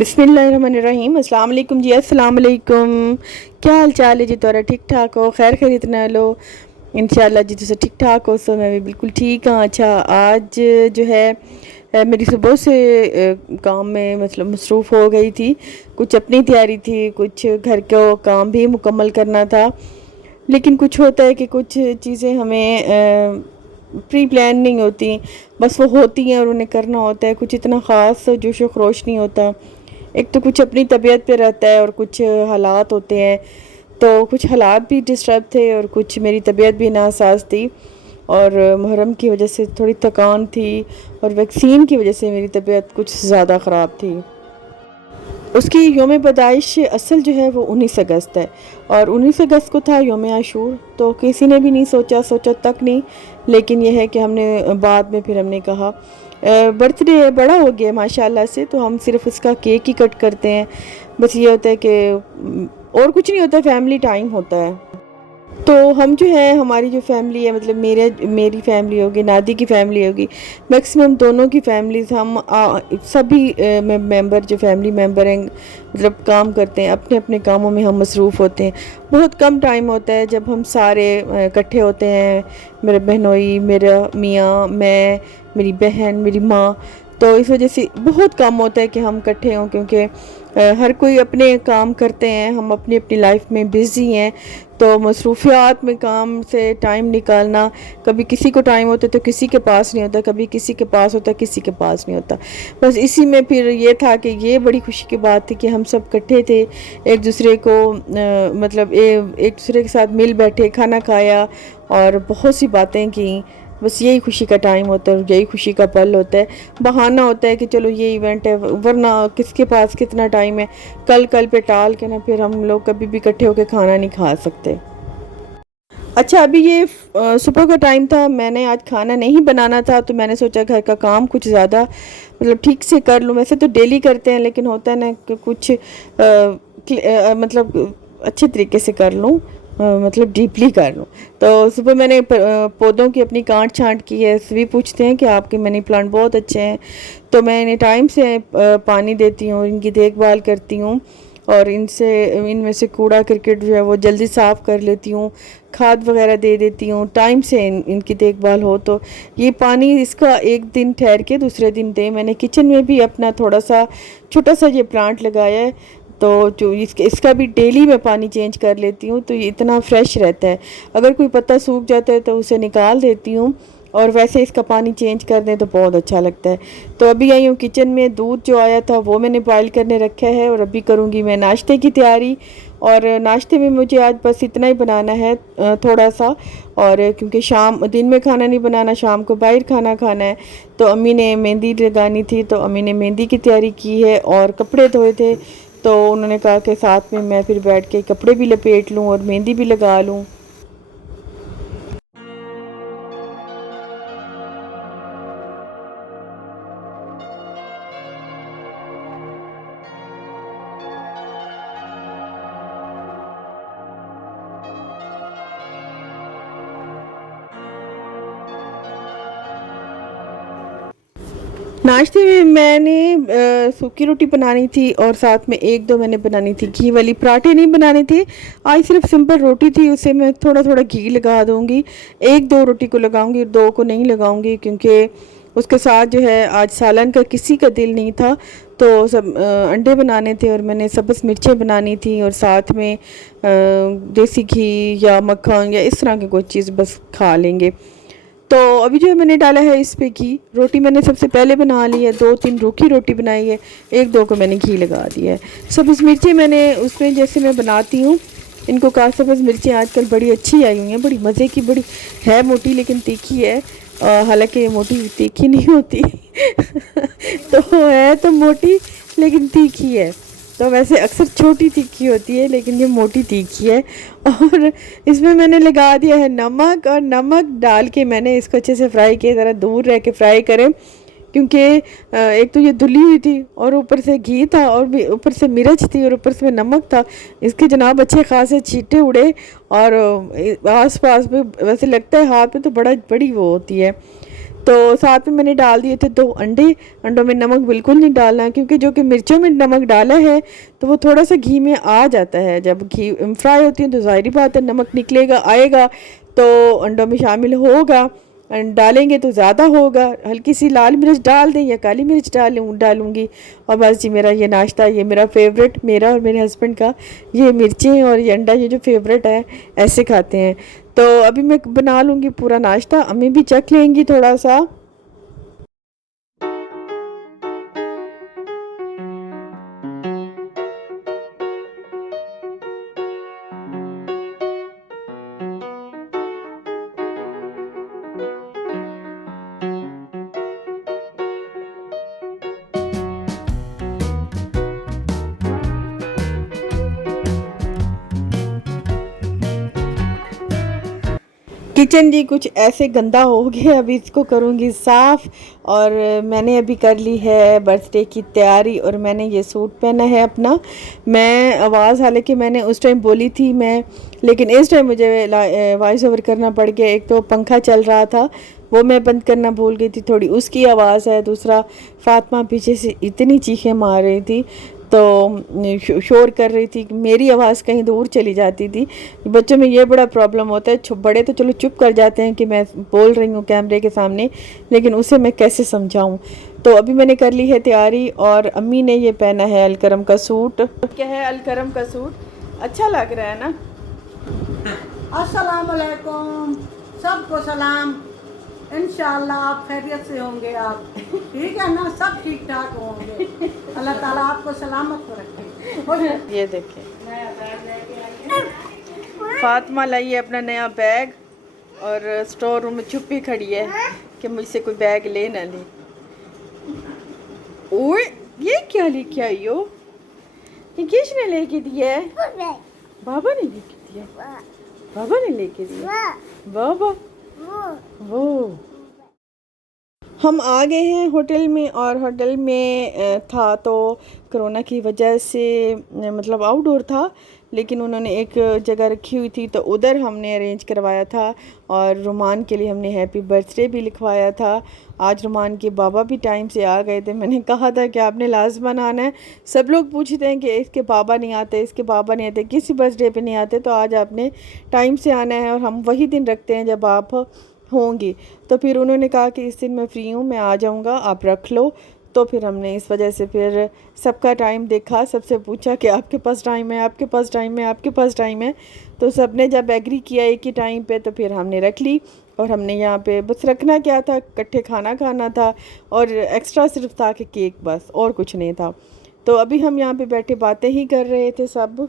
बिस्मिल्लाहिर्रहमानिर्रहीम। अस्सलाम वालेकुम जी। अस्सलाम वालेकुम। क्या हाल चाल है जी? तोरा ठीक ठाक हो? खैर खैरियत ना लो इंशाल्लाह जी। तुझे ठीक ठाक हो? सो मैं भी बिल्कुल ठीक हाँ। अच्छा, आज जो है मेरी सुबह से काम में मतलब मसरूफ़ हो गई थी। कुछ अपनी तैयारी थी, कुछ घर का काम भी मुकम्मल करना था। लेकिन कुछ होता है कि कुछ चीज़ें हमें प्री प्लान नहीं होती, बस वो होती हैं और उन्हें करना होता है। कुछ इतना ख़ास जोश व खरोश नहीं होता। एक तो कुछ अपनी तबीयत पे रहता है और कुछ हालात होते हैं। तो कुछ हालात भी डिस्टर्ब थे और कुछ मेरी तबीयत भी नासाज थी, और मुहर्रम की वजह से थोड़ी थकान थी, और वैक्सीन की वजह से मेरी तबीयत कुछ ज़्यादा ख़राब थी। उसकी योम पैदाइश असल जो है वो 19 अगस्त है, और 19 अगस्त को था योम आशूर। तो किसी ने भी नहीं सोचा तक नहीं। लेकिन यह है कि हमने बाद में फिर हमने कहा बर्थडे बड़ा हो गया माशाल्लाह से, तो हम सिर्फ उसका केक ही कट करते हैं। बस ये होता है कि और कुछ नहीं होता, फैमिली टाइम होता है। तो हम जो है, हमारी जो फैमिली है, मतलब मेरी फैमिली होगी, नादी की फैमिली होगी, मैक्सिमम दोनों की फैमिलीज, हम सभी मेंबर जो फैमिली मेंबर हैं, मतलब काम करते हैं, अपने अपने कामों में हम मसरूफ़ होते हैं। बहुत कम टाइम होता है जब हम सारे इकट्ठे होते हैं। मेरे बहनोई, मेरा मियाँ, मैं, मेरी बहन, मेरी माँ। तो इस वजह से बहुत कम होता है कि हम इकट्ठे हों, क्योंकि हर कोई अपने काम करते हैं, हम अपनी अपनी लाइफ में बिज़ी हैं। तो मसरूफियात में काम से टाइम निकालना, कभी किसी को टाइम होता है तो किसी के पास नहीं होता, कभी किसी के पास होता है किसी के पास नहीं होता। बस इसी में फिर ये था कि ये बड़ी खुशी की बात थी कि हम सब इकट्ठे थे, एक दूसरे को मतलब एक दूसरे के साथ मिल बैठे, खाना खाया और बहुत सी बातें की। बस यही खुशी का टाइम होता है और यही खुशी का पल होता है। बहाना होता है कि चलो ये इवेंट है, वरना किसके पास कितना टाइम है। कल कल पे टाल के ना फिर हम लोग कभी भी इकट्ठे होकर खाना नहीं खा सकते। अच्छा, अभी ये सुबह का टाइम था, मैंने आज खाना नहीं बनाना था, तो मैंने सोचा घर का काम कुछ ज़्यादा मतलब ठीक से कर लूँ। वैसे तो डेली करते हैं, लेकिन होता है ना कि कुछ मतलब अच्छे तरीके से कर लूँ, मतलब डीपली कर लूँ। तो सुबह मैंने पौधों की अपनी काट छांट की है। सभी पूछते हैं कि आपके मनी प्लांट बहुत अच्छे हैं, तो मैं इन्हें टाइम से पानी देती हूँ, इनकी देखभाल करती हूँ, और इनमें से कूड़ा करकट जो है वो जल्दी साफ़ कर लेती हूँ, खाद वगैरह दे देती हूँ। टाइम से इनकी देखभाल हो तो ये पानी इसका एक दिन ठहर के दूसरे दिन दे। मैंने किचन में भी अपना थोड़ा सा छोटा सा ये प्लांट लगाया है, तो जो इसका भी डेली मैं पानी चेंज कर लेती हूँ, तो ये इतना फ्रेश रहता है। अगर कोई पत्ता सूख जाता है तो उसे निकाल देती हूँ, और वैसे इसका पानी चेंज कर दें तो बहुत अच्छा लगता है। तो अभी आई हूँ किचन में, दूध जो आया था वो मैंने बॉयल करने रखा है, और अभी करूँगी मैं नाश्ते की तैयारी। और नाश्ते में मुझे आज बस इतना ही बनाना है, थोड़ा सा। और क्योंकि दिन में खाना नहीं बनाना, शाम को बाहर खाना खाना है। तो अम्मी ने मेहंदी लगानी थी, तो अम्मी ने मेहंदी की तैयारी की है, और कपड़े धोए थे, तो उन्होंने कहा कि साथ में मैं फिर बैठ के कपड़े भी लपेट लूँ और मेहंदी भी लगा लूँ। नाश्ते में मैंने सूखी रोटी बनानी थी, और साथ में एक दो मैंने बनानी थी घी वाली। पराठे नहीं बनाने थे आज, सिर्फ सिंपल रोटी थी, उसे मैं थोड़ा थोड़ा घी लगा दूंगी। एक दो रोटी को लगाऊंगी, दो को नहीं लगाऊंगी, क्योंकि उसके साथ जो है आज सालन का किसी का दिल नहीं था। तो सब अंडे बनाने थे, और मैंने सब्ज़ मिर्चें बनानी थी, और साथ में देसी घी या मक्खन या इस तरह की कोई चीज़ बस खा लेंगे। तो अभी जो है मैंने डाला है इस पे घी। रोटी मैंने सबसे पहले बना ली है, दो तीन रूखी रोटी बनाई है, एक दो को मैंने घी लगा दिया है। सब्ज़ मिर्ची मैंने उसमें जैसे मैं बनाती हूँ, इनको कहा सब्ज़ मिर्ची आजकल बड़ी अच्छी आई हुई हैं, बड़ी मज़े की, बड़ी है मोटी लेकिन तीखी है। हालांकि मोटी तीखी नहीं होती तो है तो मोटी लेकिन तीखी है। तो वैसे अक्सर छोटी तीखी होती है, लेकिन ये मोटी तीखी है। और इसमें मैंने लगा दिया है नमक, और नमक डाल के मैंने इसको अच्छे से फ्राई किया, ज़रा दूर रह के फ्राई करें, क्योंकि एक तो ये धुली हुई थी, और ऊपर से घी था, और भी ऊपर से मिर्च थी, और ऊपर से नमक था। इसके जनाब अच्छे खासे छींटे उड़े, और आस पास में वैसे लगता है हाथ में तो बड़ी वो होती है। तो साथ में मैंने डाल दिए थे 2 अंडे। अंडों में नमक बिल्कुल नहीं डालना, क्योंकि जो कि मिर्चों में नमक डाला है तो वो थोड़ा सा घी में आ जाता है। जब घी फ्राई होती है तो ज़ाहिर बात है नमक निकलेगा, आएगा तो अंडों में शामिल होगा। डालेंगे तो ज़्यादा होगा। हल्की सी लाल मिर्च डाल दें या काली मिर्च डालूँगी। और बस जी मेरा ये नाश्ता, ये मेरा फेवरेट, मेरा और मेरे हस्बैंड का, ये मिर्चें और ये अंडा, ये जो फेवरेट है, ऐसे खाते हैं। तो अभी मैं बना लूँगी पूरा नाश्ता, अम्मी भी चख लेंगी थोड़ा सा। किचन जी कुछ ऐसे गंदा हो गया, अभी इसको करूँगी साफ़। और मैंने अभी कर ली है बर्थडे की तैयारी, और मैंने ये सूट पहना है अपना। मैं आवाज़ हालांकि मैंने उस टाइम बोली थी मैं, लेकिन इस टाइम मुझे वॉइस ओवर करना पड़ गया। एक तो पंखा चल रहा था वो मैं बंद करना भूल गई थी, थोड़ी उसकी आवाज़ है। दूसरा फातिमा पीछे से इतनी चीखें मार रही थी, तो शोर कर रही थी कि मेरी आवाज़ कहीं दूर चली जाती थी। बच्चों में ये बड़ा प्रॉब्लम होता है। बड़े तो चलो चुप कर जाते हैं कि मैं बोल रही हूँ कैमरे के सामने, लेकिन उसे मैं कैसे समझाऊँ। तो अभी मैंने कर ली है तैयारी, और अम्मी ने ये पहना है अलकरम का सूट। क्या है अलकरम का सूट, अच्छा लग रहा है ना। अस्सलाम वालेकुम, सबको सलाम। इंशाल्लाह आप खैरियत से होंगे, आप ठीक है ना, सब ठीक ठाक होंगे। अल्लाह ताला आपको सलामत रखे। ये देखिए फातिमा लाई है अपना नया बैग, और स्टोर रूम में छुपी खड़ी है कि मुझसे कोई बैग ले ना ले। ओए ये क्या लेके आई हो, ये किसने लेके दिया है? बाबा ने लेके दिया, बाबा ने लेके दिया, बाबा वो। हम आ गए हैं होटल में, और होटल में था तो कोरोना की वजह से मतलब आउटडोर था, लेकिन उन्होंने एक जगह रखी हुई थी तो उधर हमने अरेंज करवाया था। और रुमान के लिए हमने हैप्पी बर्थडे भी लिखवाया था। आज रुमान के बाबा भी टाइम से आ गए थे। मैंने कहा था कि आपने लाजमन आना है। सब लोग पूछते हैं कि इसके बाबा नहीं आते, इसके बाबा नहीं आते, किसी बर्थडे पे नहीं आते, तो आज आपने टाइम से आना है, और हम वही दिन रखते हैं जब आप होंगी। तो फिर उन्होंने कहा कि इस दिन मैं फ़्री हूँ, मैं आ जाऊँगा, आप रख लो। तो फिर हमने इस वजह से फिर सबका टाइम देखा, सबसे पूछा कि आपके पास टाइम है, आपके पास टाइम है, आपके पास टाइम है। तो सब ने जब एग्री किया एक ही टाइम पे, तो फिर हमने रख ली। और हमने यहाँ पे बस रखना क्या था, इकट्ठे खाना खाना था, और एक्स्ट्रा सिर्फ था कि केक, बस और कुछ नहीं था। तो अभी हम यहाँ पे बैठे बातें ही कर रहे थे सब।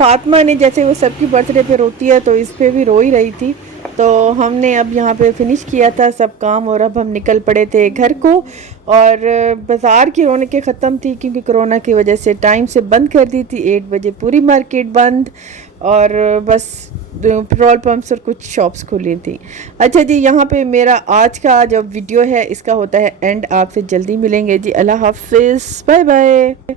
फातिमा ने जैसे वो सबकी बर्थडे पे रोती है तो इस पे भी रो ही रही थी। तो हमने अब यहाँ पे फिनिश किया था सब काम और अब हम निकल पड़े थे घर को। और बाज़ार की रौनकें ख़त्म थी क्योंकि कोरोना की वजह से टाइम से बंद कर दी थी, 8 बजे पूरी मार्केट बंद और बस पेट्रोल पंप्स और कुछ शॉप्स खुली थी। अच्छा जी, यहाँ पे मेरा आज का जो वीडियो है इसका होता है एंड। आपसे जल्दी मिलेंगे जी। अल्लाह हाफिज़, बाय बाय।